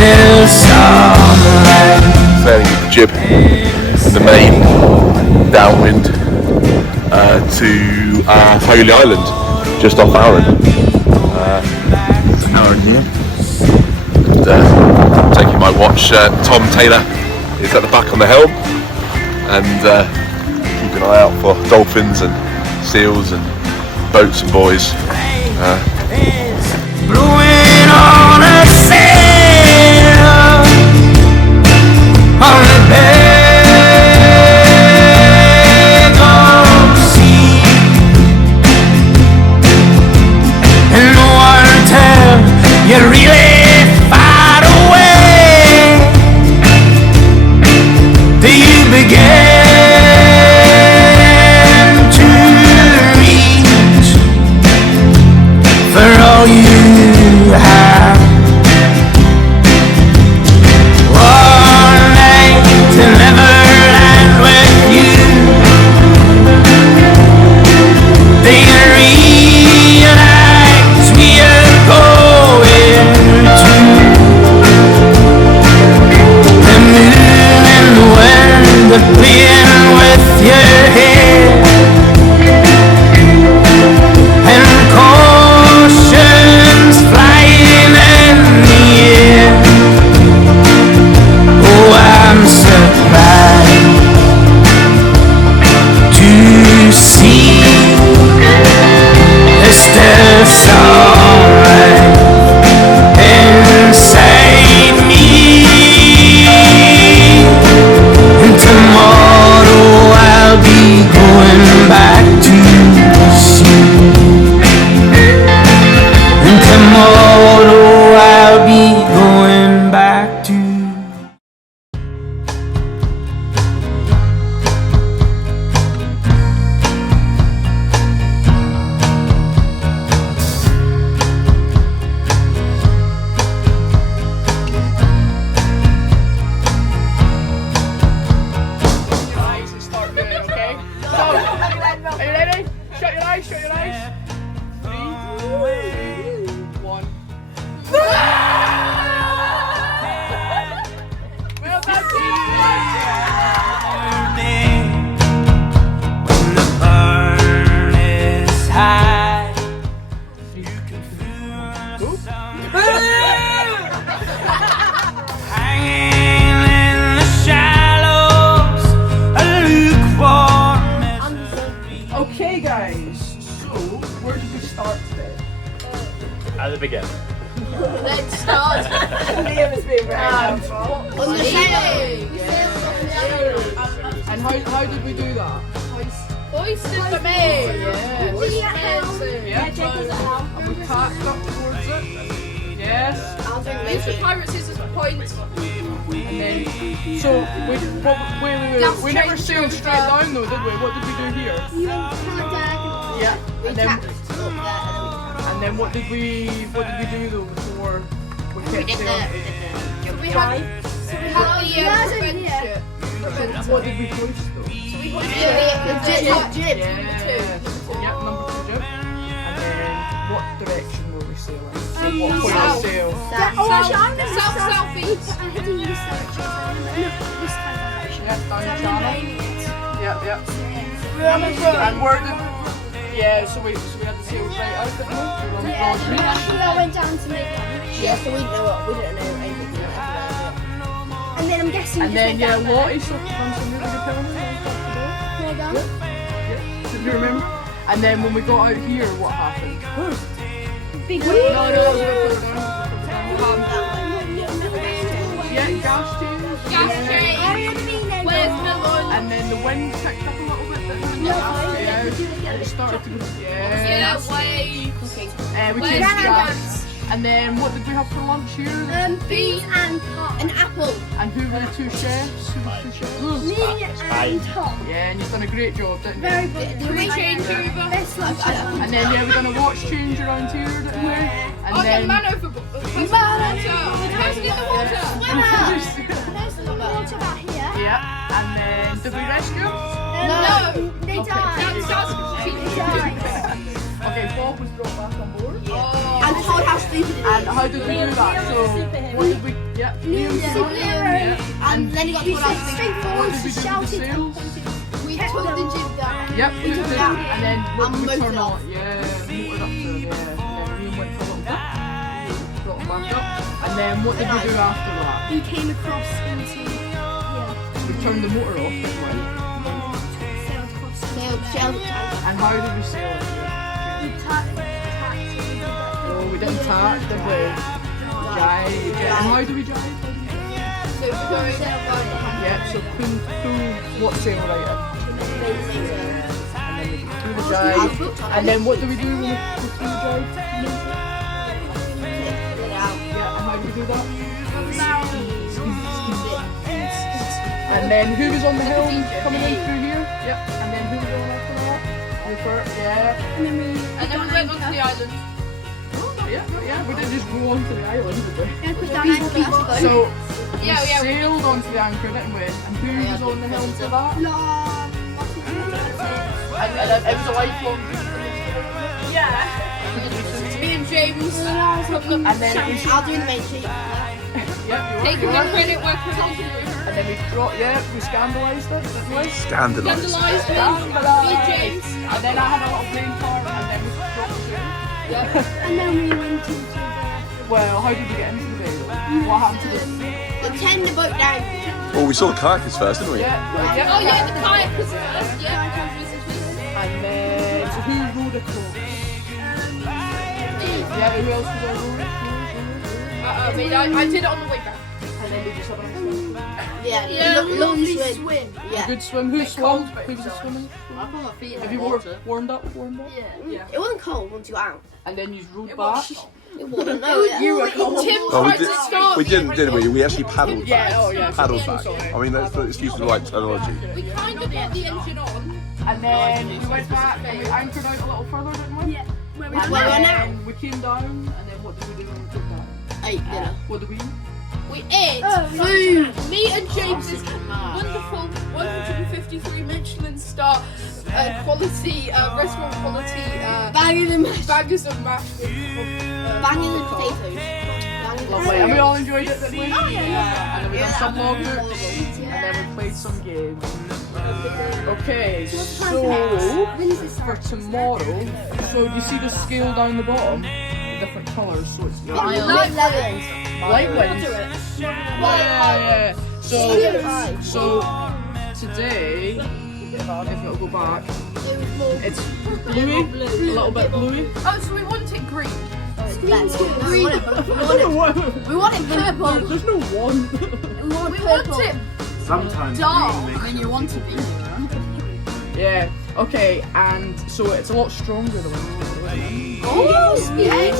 still sunlight. Sailing with the jib in the main downwind to Foley Island, just off Arran. Arran here. And, taking my watch, Tom Taylor is at the back on the helm, and keep an eye out for dolphins and seals and boats and buoys. Blowing on a sail on the big old sea, and no one will tell you really far away till you begin to reach for all you have. One night to Neverland with you, do you realize we are going to the moon and the wind are playing with your head, and caution's flying in the air. Oh, I'm surprised to see there's still sunlight inside me, and tomorrow I'll be going back to sea, and tomorrow I'll be going back to. Eyes and start doing it, okay? So, are you ready? Shut your eyes, shut your eyes. 3, 2, 1. Well done, When the burn is high, you can feel the sun hanging in the shallows, a lukewarm misery. Okay, guys. So, where did we start today? At the beginning. Let's start. Liam has been very helpful. On the sail. And how did we do that? Hoisted for me. Yeah. And we tacked up towards it. Yes. Use the pirate scissors points. And then, so we never sailed straight down though, did we? What did we do here? Yeah. And then what did we do though before we kept sailing? We had the adventure. What did we hoist though? We hoisted the jib. Yep, number 2 jib. And then what direction were we sailing? What point south. of sail? South-southeast. Yeah, down channel. Yep. And where did? Yeah, so we had the sails right out, didn't we? We were on the broad reach. I went down to make that. Yeah, so we didn't know anything about it. And then I'm guessing. And then Lottie sort of done some really good filming. Here you go. Yeah. Did you remember? And then when we got out here, what happened? Big No, wheel. Yeah, gas change. Where's the lawn? And then the wind picked up a little bit, didn't it? Yeah. It started to go. Yeah. Way. We Where's changed the gas. And then what did we have for lunch here? Beans and pop. An apple. And who were the 2 chefs? Who were the 2 chefs? Me and Tom. Yeah, and you've done a great job, didn't you? Very good. Did we change over? Best lunch ever. And then yeah, we done a watch change around here, didn't we? And Oh, then the man over. How's it in the water? There's the water back here. yeah. And then did we rescue? No. They died. That's They died. Okay, Bob was brought back on board. Oh. And told how stupid it And is. how did we do that? So, what did we... Yeah, And then he got told how stupid. what did we do with the sail? We took the jib down. Yep, we did that. And then what And did we motored turn off. on? Yeah, motored up to, yeah. And then we went for a little bit. Got them back up. And then what did we do after that? We came across into We turned the motor off, didn't we? sailed. And how did we sail it? Oh, we didn't tack, did we? Jive. And how do we jive? So we're going Yeah, so pull what sail right in? And then we do the jive. And then what do we do when we do the jive? Yeah, and how do we do that? And then who was on the helm coming in through here? Yep. And then who was on after that? Over, yeah. And then we went onto the island. Yeah, we didn't just go onto the island, did we? So, So, we sailed onto the anchor, didn't we? And who was on the helm for that? And it was a lifelong... Me and James And then it was... I'll do the main sheet. Yep, taking you the are. credit where credit is due. And then we dropped, we scandalised it, didn't we? Scandalised. Scandalised me and James. And then I had a little brain fart and then we dropped the sail. And then we went into Well, how did you get into the bay though? What happened to the... the tender boat down. Well, we saw the kayakers first, didn't we? Oh yeah, the kayak was first. Yeah. And then, so who rowed across? Yeah, who else was on rowing? I mean, I did it on the way back. And then we just have a Yeah, lovely swim. Yeah. good swim. Who swam? Who was swimming? Have you warmed up? Yeah. It wasn't cold once you got out. And then you rowed back? It wasn't. No, You were cold. Tim Oh, tried to start. we didn't, did we? We actually paddled back. Yeah. Paddled back. I mean, that's the excuse for the right terminology. We kind of got the engine on. And then we went back and we anchored out a little further, didn't we? Yeah. And Where we went out. then we came down and then what did we do when we came down? Ate dinner. What did we eat? We ate Food. me and James's wonderful 153 Michelin star quality restaurant quality bangers of mashed Banging the potatoes. Lovely. And we all enjoyed it, didn't we? And then we done some logbooks and then we played some games. Okay, so for tomorrow, so you see the scale down the bottom? Different colours, so it's light winds. Yeah. So today, if it'll go back, it's bluey, a little bit bluey. Oh, so we want it green. Green. We want it purple. There's no one. We want We want it Sometimes dark. And you want to be. Yeah. Okay, and so it's a lot stronger than one. Oh, yeah.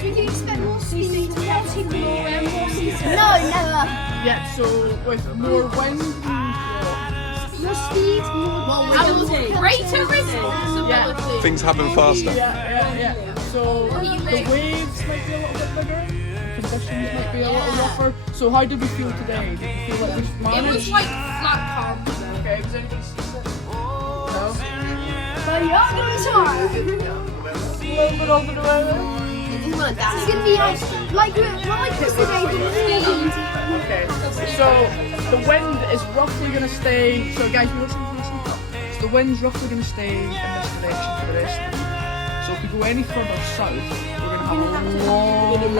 So we can expect more speed to melting more speed. No, never. Yeah. So with more wind, More speed, more Greater responsibility. Things happen faster. yeah. So the waves might be a little bit bigger. Conditions might be a little rougher. So how did we feel today? Did you feel like we It managed? was like flat calm. Okay. Was anything seasick? No. But you're going to try. A little bit over the weather. It's gonna be like yesterday. Okay, so the wind is roughly going to stay. So guys, you listen. So the wind's roughly going to stay in this direction for the rest of the week. So if we go any further south, we're going to have a long way to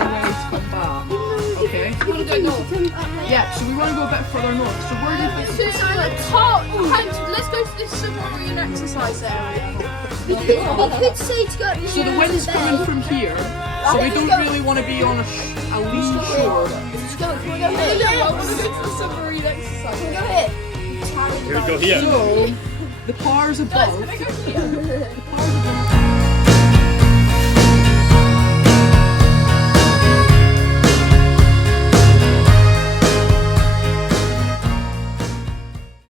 come back. Okay. Yeah. So we want to go a bit further north. So where do you think? Let's go to this submarine exercise area. We could say to go. So the wind's coming from here. So we don't really want to be on a lee shore. I want to go to the submarine exercise area. Here we go here. So the powers above. The